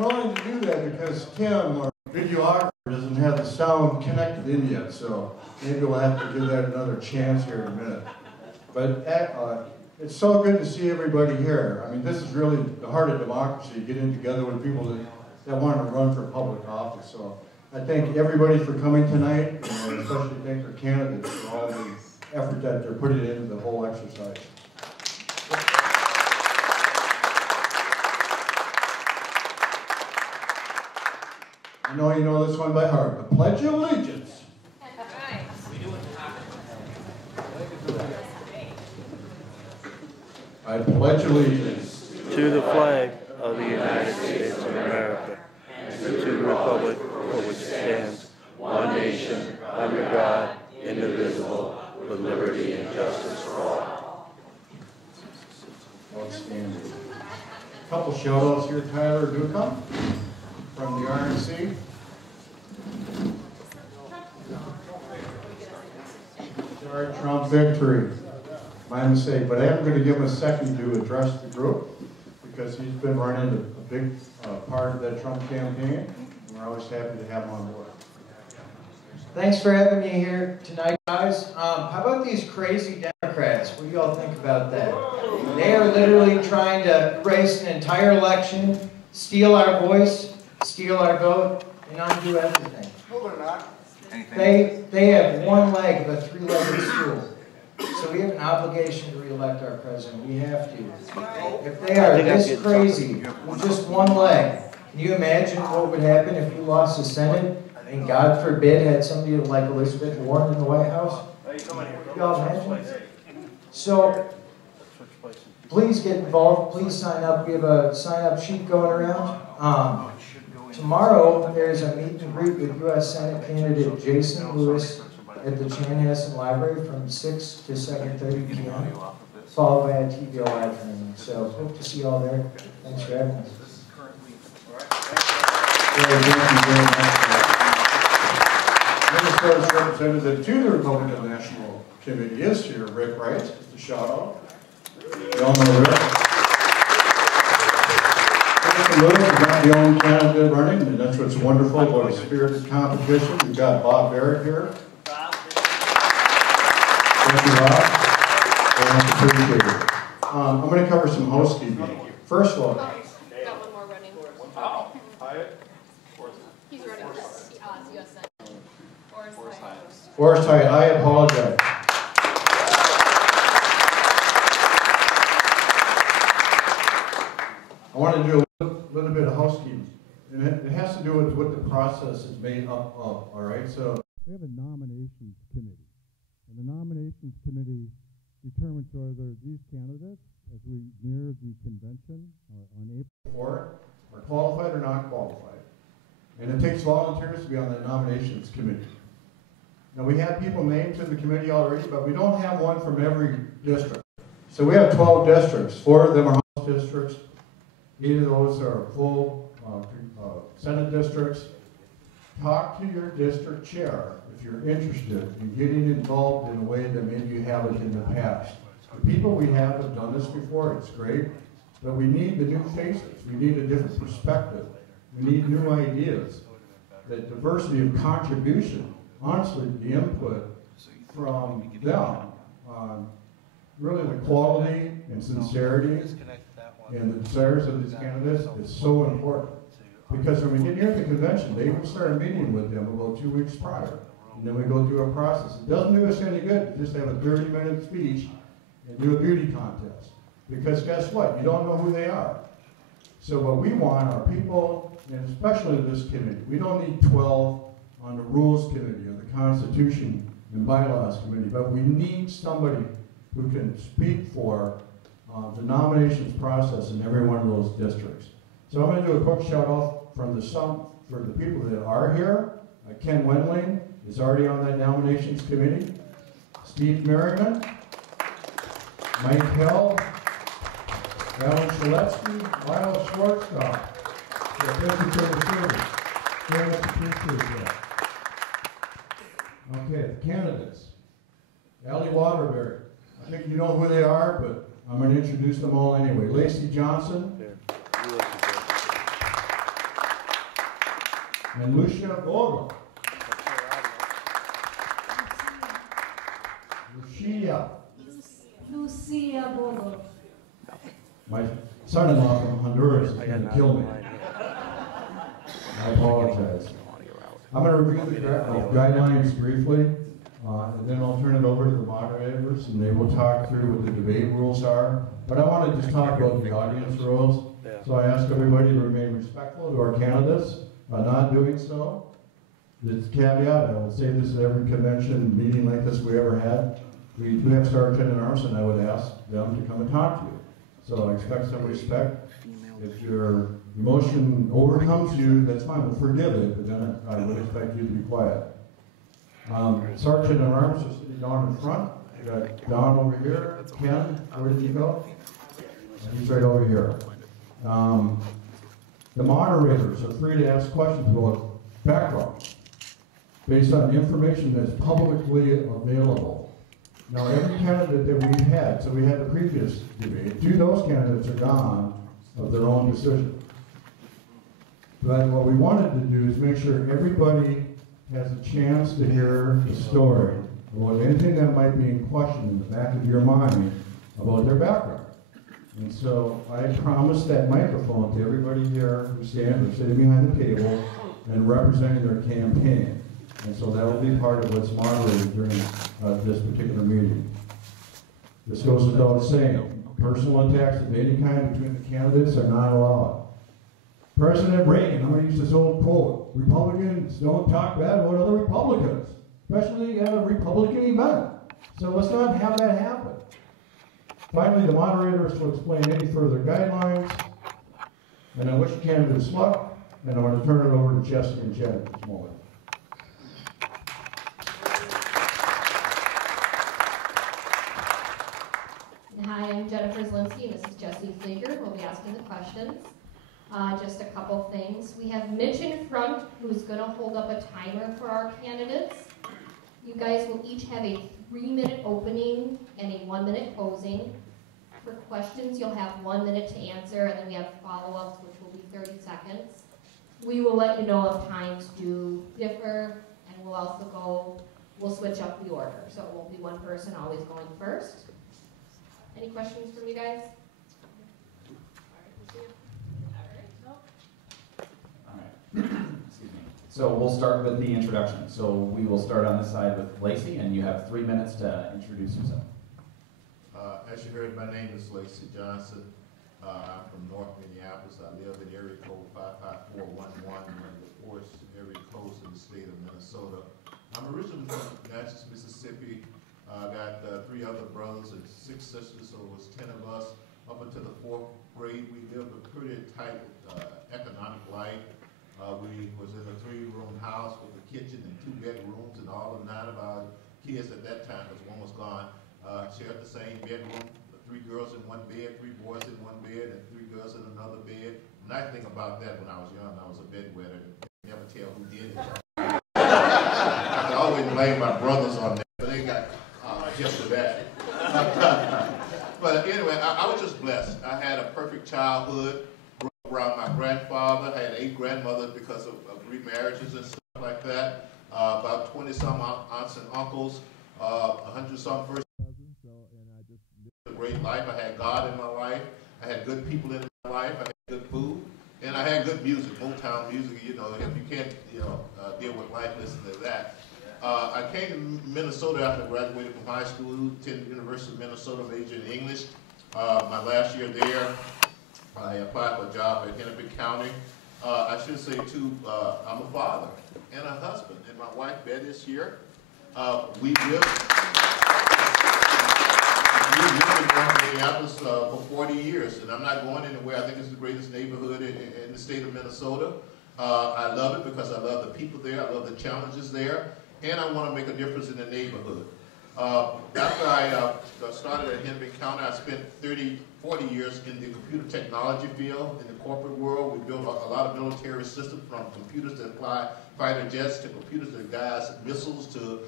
willing to do that because Tim, our videographer, doesn't have the sound connected in yet, so maybe we'll have to give that another chance here in a minute. But it's so good to see everybody here. I mean, this is really the heart of democracy, getting together with people that want to run for public office. So I thank everybody for coming tonight, and I especially thank our candidates for all the effort that they're putting into the whole exercise. I know you know this one by heart, the Pledge of Allegiance. I pledge allegiance to the flag of the United States of America and to the republic for which it stands, one nation, under God, indivisible, with liberty and justice for all. Outstanding. A couple shout-outs here. Tyler Newcomb from the RNC. Sorry, Trump victory. My mistake, but I am going to give him a second to address the group because he's been running a big part of that Trump campaign, and we're always happy to have him on board. Thanks for having me here tonight, guys. How about these crazy Democrats? What do you all think about that? They are literally trying to erase an entire election, steal our voice, steal our vote, and undo everything. No, they're not. They have one leg of a three-legged stool. So we have an obligation to re-elect our president. We have to. If they are this crazy with just one leg, can you imagine what would happen if we lost the Senate and God forbid had somebody like Elizabeth Warren in the White House? Can you all imagine? So please get involved. Please sign up. We have a sign-up sheet going around. Tomorrow there's a meet and greet with U.S. Senate candidate Jason Lewis at the Chanhassen Library from 6 to 7:30 p.m., followed by a TV live streaming. So hope to see you all there. Thanks for having us. Minnesota's representative to the Republican National Committee is here, Rick Wright. Just a shout out. You all know Rick. Lewis is not the only candidate running, and that's what's wonderful about a spirited competition. We've got Bob Barrett here. Thank you, Rob. Very much appreciated. I'm going to cover some housekeeping. First of all, got one more running. Oh, Hyatt? He's running for US Senate. Forrest Hyatt, I apologize. I want to do a little bit of housekeeping. And it has to do with what the process is made up of, all right? So we have a nominations committee. And the nominations committee determines whether these candidates, as we near the convention on April 4th, are qualified or not qualified. And it takes volunteers to be on the nominations committee. Now we have people named to the committee already, but we don't have one from every district. So we have 12 districts. 4 of them are House districts. 8 of those are full Senate districts. Talk to your district chair if you're interested in getting involved in a way that maybe you haven't in the past. The people we have done this before, it's great, but we need the new faces. We need a different perspective. We need new ideas. That diversity of contribution, honestly, the input from them on really the quality and sincerity and the desires of these candidates is so important. Because when we get near the convention, they will start meeting with them about 2 weeks prior. And then we go through a process. It doesn't do us any good to just have a 30-minute speech and do a beauty contest. Because guess what? You don't know who they are. So what we want are people, and especially this committee, we don't need 12 on the Rules Committee or the Constitution and Bylaws Committee, but we need somebody who can speak for the nominations process in every one of those districts. So I'm going to do a quick shout out from for the people that are here. Ken Wendling is already on that nominations committee. Steve Merriman, Mike Hill, Alan Shaletsky, Lyle Schwartzkopf. Thank you for the service. Very much appreciate that. Okay, the candidates. Allie Waterbury. I think you know who they are, but I'm going to introduce them all anyway. Lacey Johnson. and Lucia Bogo. Lucia Bogo. My son-in-law from Honduras is going to kill me. I apologize. I'm going to review the guidelines briefly, and then I'll turn it over to the moderators, and they will talk through what the debate rules are. But I want to just talk about the audience rules. So I ask everybody to remain respectful to our candidates by not doing so. This caveat, I will say this at every convention meeting like this we ever had. We do have Sergeant and Arms, and I would ask them to come and talk to you. So I expect some respect. If your emotion overcomes you, that's fine, we'll forgive it, but then I would expect you to be quiet. Sergeant and Arms are sitting down in front. I got Don over here. Ken, where did he go? He's right over here. The moderators are free to ask questions about background based on information that's publicly available. Now, every candidate that we've had, so we had the previous debate, 2 of those candidates are gone of their own decision. But what we wanted to do is make sure everybody has a chance to hear the story about anything that might be in question in the back of your mind about their background. And so I promised that microphone to everybody here who stands or sitting behind the table and representing their campaign. And so that will be part of what's moderated during this particular meeting. This goes without saying, personal attacks of any kind between the candidates are not allowed. President Reagan, I'm going to use this old quote, Republicans don't talk bad about other Republicans, especially at a Republican event. So let's not have that happen. Finally, the moderators will explain any further guidelines, and I wish candidates luck, and I want to turn it over to Jesse and Jen at this moment. Hi, I'm Jennifer Zielinski, and this is Jesse Flieger. We'll be asking the questions. Just a couple things. We have Mitch in front, who's going to hold up a timer for our candidates. You guys will each have a 3-minute opening and a 1-minute closing. For questions, you'll have 1 minute to answer, and then we have follow-ups, which will be 30 seconds. We will let you know if times do differ, and we'll switch up the order. So it won't be one person always going first. Any questions from you guys? All right. Excuse me. So we'll start with the introduction. So we will start on this side with Lacey, and you have 3 minutes to introduce yourself. As you heard, my name is Lacey Johnson. I'm from North Minneapolis. I live in area code 55411, one of the poorest area codes in the state of Minnesota. I'm originally from Natchez, Mississippi. I got 3 other brothers and 6 sisters, so it was 10 of us. Up until the 4th grade, we lived a pretty tight economic life. We was in a 3-room house with a kitchen and 2 bedrooms, and all of 9 of our kids at that time, because one was gone, shared the same bedroom. 3 girls in 1 bed, 3 boys in 1 bed, and 3 girls in another bed. And I think about that when I was young. I was a bedwetter. Never tell who did it. I could always blame my brothers on that, but they got just for that. But anyway, I was just blessed. I had a perfect childhood. Grew up around my grandfather. I had 8 grandmothers because of remarriages and stuff like that. About 20-some aunts and uncles. 100-some first. A great life. I had God in my life. I had good people in my life. I had good food, and I had good music, Motown music. You know, if you can't, deal with life, listen to that. I came to Minnesota after I graduated from high school. Attended the University of Minnesota, majored in English. My last year there, I applied for a job at Hennepin County. I should say too, I'm a father and a husband, and my wife Betty is here. We live in Minneapolis for 40 years, and I'm not going anywhere. I think it's the greatest neighborhood in the state of Minnesota. I love it because I love the people there, I love the challenges there, and I want to make a difference in the neighborhood. After I started at Hennepin County, I spent 40 years in the computer technology field, in the corporate world. We built a lot of military systems, from computers that fly fighter jets to computers that guide missiles to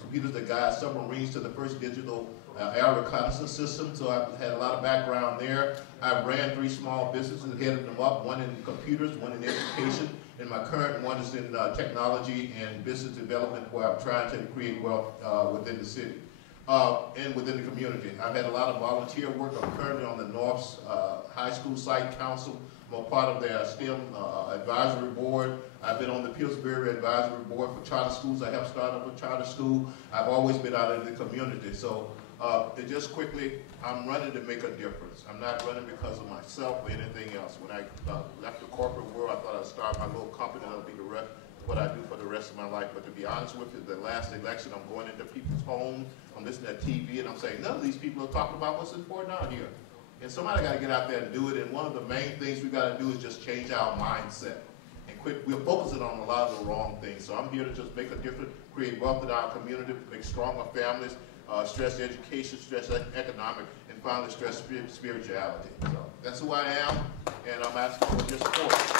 computers that guide submarines to the first digital air reconnaissance system, so I've had a lot of background there. I ran 3 small businesses, headed them up, one in computers, one in education, and my current one is in technology and business development, where I'm trying to create wealth within the city and within the community. I've had a lot of volunteer work. I'm currently on the North's High School Site Council. I'm a part of their STEM advisory board. I've been on the Pillsbury Advisory Board for charter schools. I helped start up a charter school. I've always been out in the community. So just quickly, I'm running to make a difference. I'm not running because of myself or anything else. When I left the corporate world, I thought I'd start my little company and that'll be what I do for the rest of my life. But to be honest with you, the last election, I'm going into people's homes, I'm listening to TV, and I'm saying, none of these people are talking about what's important out here. And somebody got to get out there and do it. And one of the main things we got to do is just change our mindset. And quit, we're focusing on a lot of the wrong things. So I'm here to just make a difference, create wealth in our community, make stronger families, stress education, stress economic, and finally stress spirituality. So that's who I am, and I'm asking for your support.